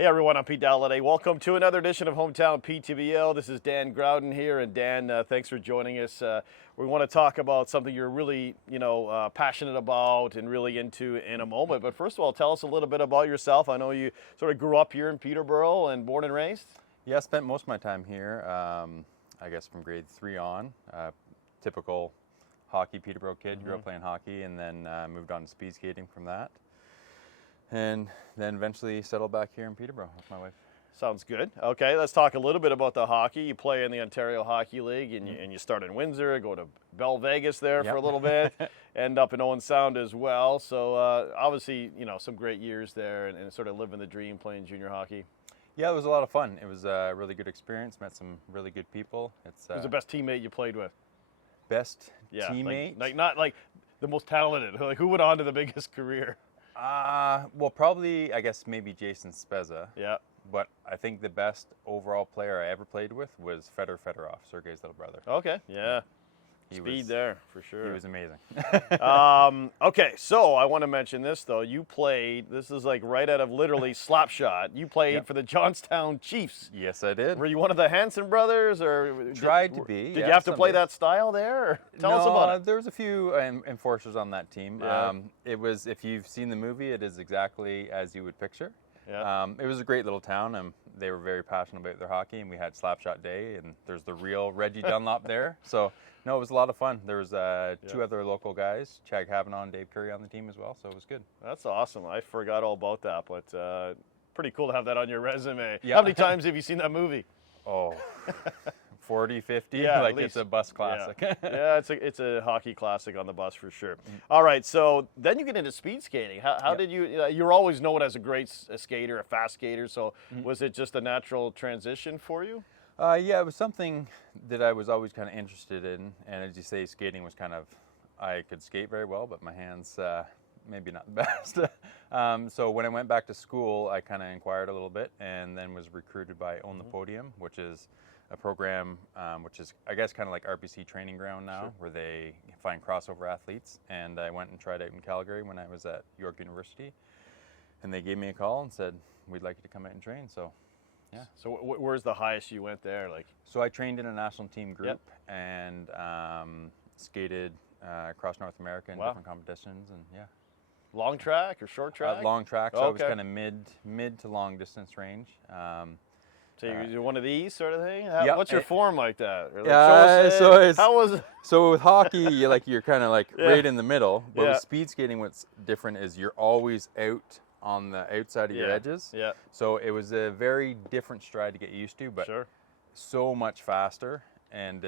Hey everyone, I'm Pete Dalliday. Welcome to another edition of Hometown PTBO. This is Dan Growden here, and Dan, thanks for joining us. We want to talk about something you're really, passionate about and really into in a moment. But first of all, tell us a little bit about yourself. I know you sort of grew up here in Peterborough and born and raised. Yeah, I spent most of my time here. I guess from grade 3 on. Typical hockey Peterborough kid. Grew up playing hockey, and then moved on to speed skating from that. And then eventually settled back here in Peterborough with my wife. Sounds good. Okay, let's talk a little bit about the hockey. You play in the Ontario Hockey League, and you start in Windsor, go to Bell Vegas there for a little bit, end up in Owen Sound as well. So obviously, some great years there and sort of living the dream playing junior hockey. Yeah, it was a lot of fun. It was a really good experience. Met some really good people. Who's the best teammate you played with? Best teammate? Like not like the most talented. Like who went on to the biggest career? Well, probably, I guess, maybe Jason Spezza. Yeah. But I think the best overall player I ever played with was Fedorov, Sergei's little brother. Okay, yeah. Speed there, for sure. He was amazing. Okay, so I want to mention this, though. You played, this is like right out of literally Slapshot. You played for the Johnstown Chiefs. Yes, I did. Were you one of the Hanson brothers? Or Tried to be. Did you have to play that style there? Or tell us about it. There was a few enforcers on that team. Yeah. It was, if you've seen the movie, it is exactly as you would picture. Yeah. It was a great little town, and they were very passionate about their hockey, and we had Slapshot Day, and there's the real Reggie Dunlop there. So, no, it was a lot of fun. There was two other local guys, Chad Kavanaugh and Dave Curry, on the team as well, so it was good. That's awesome. I forgot all about that, but pretty cool to have that on your resume. Yeah. How many times have you seen that movie? Oh, 40, 50, yeah, like it's a bus classic. Yeah, it's a hockey classic on the bus for sure. All right, so then you get into speed skating. How did you're always known as a great skater, a fast skater, so was it just a natural transition for you? Yeah, it was something that I was always kind of interested in, and as you say, skating was kind of, I could skate very well, but my hands maybe not the best. So when I went back to school, I kind of inquired a little bit, and then was recruited by Own the Podium, which is a program which is, I guess, kind of like RBC Training Ground now, where they find crossover athletes. And I went and tried out in Calgary when I was at York University, and they gave me a call and said, "We'd like you to come out and train." So. Yeah. So where's the highest you went there? So I trained in a national team group and skated across North America in different competitions, and Long track or short track? Long track. So I was kind of mid to long distance range. So you're one of these sort of thing? What's your form like that? So with hockey, you're kind of right in the middle. But with speed skating, what's different is you're always out on the outside of your edges. Yeah. So it was a very different stride to get used to, but so much faster, and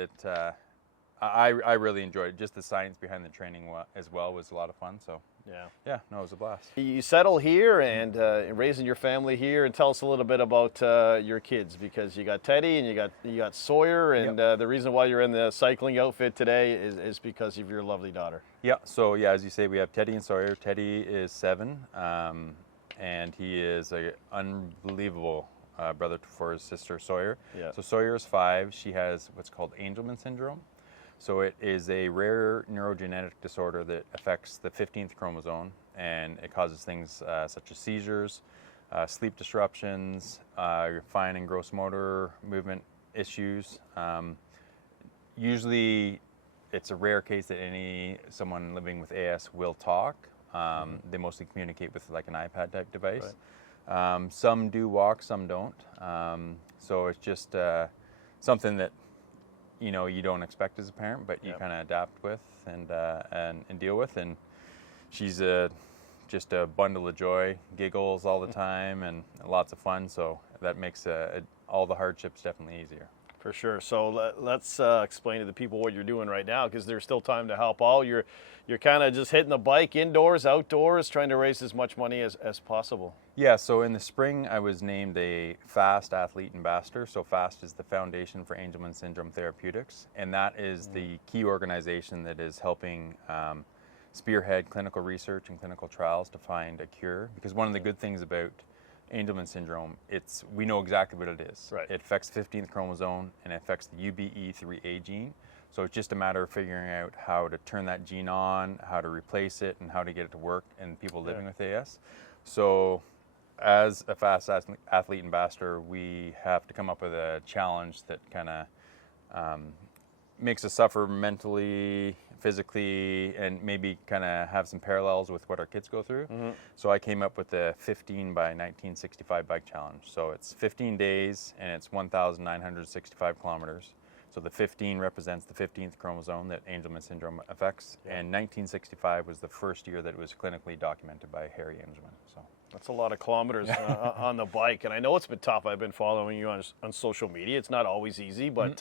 I really enjoyed it. Just the science behind the training as well was a lot of fun. So it was a blast. You settle here and raising your family here, and tell us a little bit about your kids, because you got Teddy and you got Sawyer, and the reason why you're in the cycling outfit today is because of your lovely daughter. Yeah. So as you say, we have Teddy and Sawyer. Teddy is 7, and he is an unbelievable brother for his sister Sawyer. Yeah. So Sawyer is 5. She has what's called Angelman Syndrome. So it is a rare neurogenetic disorder that affects the 15th chromosome, and it causes things such as seizures, sleep disruptions, fine and gross motor movement issues. Usually it's a rare case that someone living with AS will talk. They mostly communicate with like an iPad type device. Right. Some do walk, some don't. So it's just something that you don't expect as a parent, but you kind of adapt with and deal with. And she's just a bundle of joy, giggles all the time, and lots of fun. So that makes all the hardships definitely easier. For sure. So let's explain to the people what you're doing right now, because there's still time to help out. You're kind of just hitting the bike indoors, outdoors, trying to raise as much money as possible. Yeah, so in the spring I was named a FAST Athlete Ambassador. So FAST is the Foundation for Angelman Syndrome Therapeutics, and that is the key organization that is helping spearhead clinical research and clinical trials to find a cure. Because one of the good things about Angelman syndrome, we know exactly what it is. Right. It affects the 15th chromosome, and it affects the UBE3A gene. So it's just a matter of figuring out how to turn that gene on, how to replace it, and how to get it to work in people living with AS. So as a fast athlete ambassador, we have to come up with a challenge that kind of makes us suffer mentally, physically, and maybe kind of have some parallels with what our kids go through. So I came up with the 15 by 1965 bike challenge. So it's 15 days and it's 1,965 kilometers. So the 15 represents the 15th chromosome that Angelman Syndrome affects, and 1965 was the first year that it was clinically documented by Harry Angelman. So that's a lot of kilometers on the bike, and I know it's been tough. I've been following you on social media. It's not always easy, but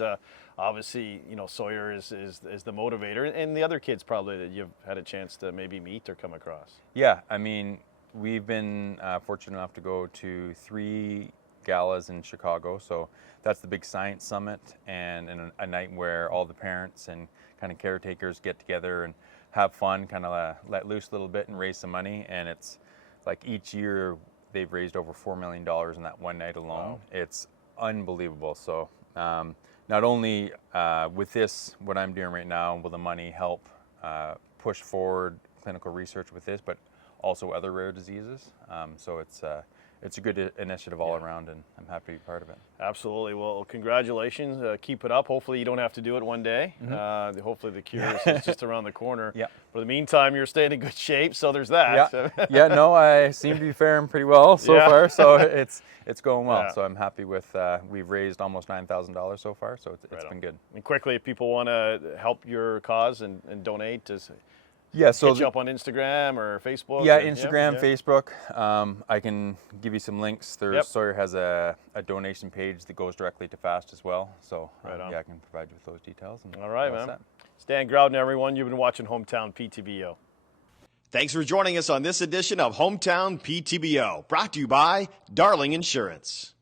obviously, you know, Sawyer is the motivator, and the other kids probably that you've had a chance to maybe meet or come across. Yeah, I mean, we've been fortunate enough to go to 3 galas in Chicago. So that's the big science summit, and a night where all the parents and kind of caretakers get together and have fun, kind of let loose a little bit and raise some money. And it's like each year they've raised over $4 million in that one night alone. Wow. It's unbelievable. So not only with this, what I'm doing right now, will the money help push forward clinical research with this, but also other rare diseases. So it's a good initiative all around, and I'm happy to be part of it. Absolutely. Well, congratulations. Keep it up. Hopefully you don't have to do it one day. Hopefully the cure is just around the corner. Yeah. For the meantime, you're staying in good shape, so there's that. Yeah, no, I seem to be faring pretty well so far, so it's going well. Yeah. So I'm happy with, we've raised almost $9,000 so far, so it's been good. And quickly, if people want to help your cause and donate, so hit you up on Instagram or Facebook? Yeah, Instagram, Facebook. I can give you some links. Sawyer has a donation page that goes directly to FAST as well. So yeah, I can provide you with those details. All right, man. It's Dan Growden, everyone. You've been watching Hometown PTBO. Thanks for joining us on this edition of Hometown PTBO, brought to you by Darling Insurance.